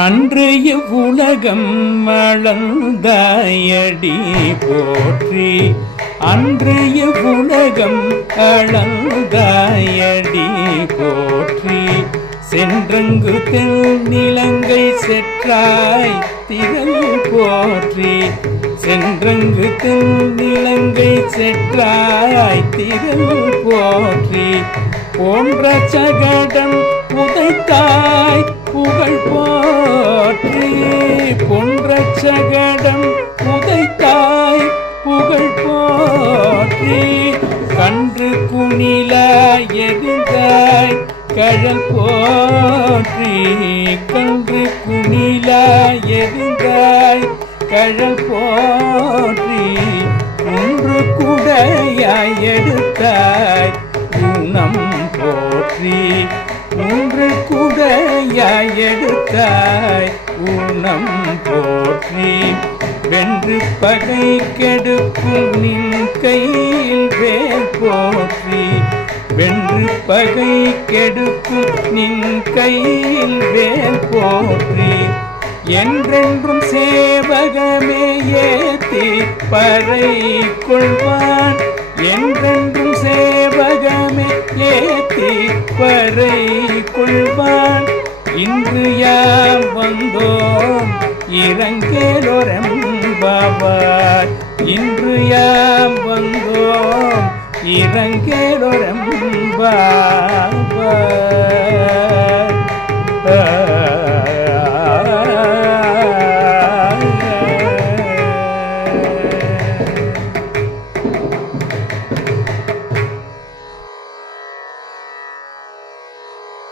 அன்று இவ்வுலகம் அளந்தாயடி போற்றி. அன்று இவ்வுலகம் அளந்தாயடி போற்றி. சென்றங்கு தென்னிலங்கை செற்றாய் திரள் போற்றி. சென்றங்கு தென்னிலங்கை செற்றாய் திரள் போற்றி. போன்ற சகடம் உதைத்தாய் புகழ் போற்றி. போன்ற சகடம் உதைத்தாய் புகழ் போற்றி. கன்று குணிலா எரிந்தாய் கழல் போற்றி. கன்று குணிலா எரிந்தாய் கழல் போற்றி. ஒன்று குடையாய் எடுத்தாய் ஊனம் போற்றி. ஒன்று குடையாய் எடுத்தாய் ஊனம் போற்றி. வென்று பகை கெடுக்கும் நின் கையில் வேல் போற்றி. வென்று பகை கெடுக்கும் நின் கையில் வேல் போற்றி. என்றென்றும் சேவகமே ஏத்தி பறை கொள்வான். என்றென்றும் சேவகமே ஏத்தி பறை கொள்வான். இன்று யாம் வந்தோம் இரங்கேலோரெம்பாவார். இன்று யாம் வந்தோம் இரங்கேலோரெம்பாவார்.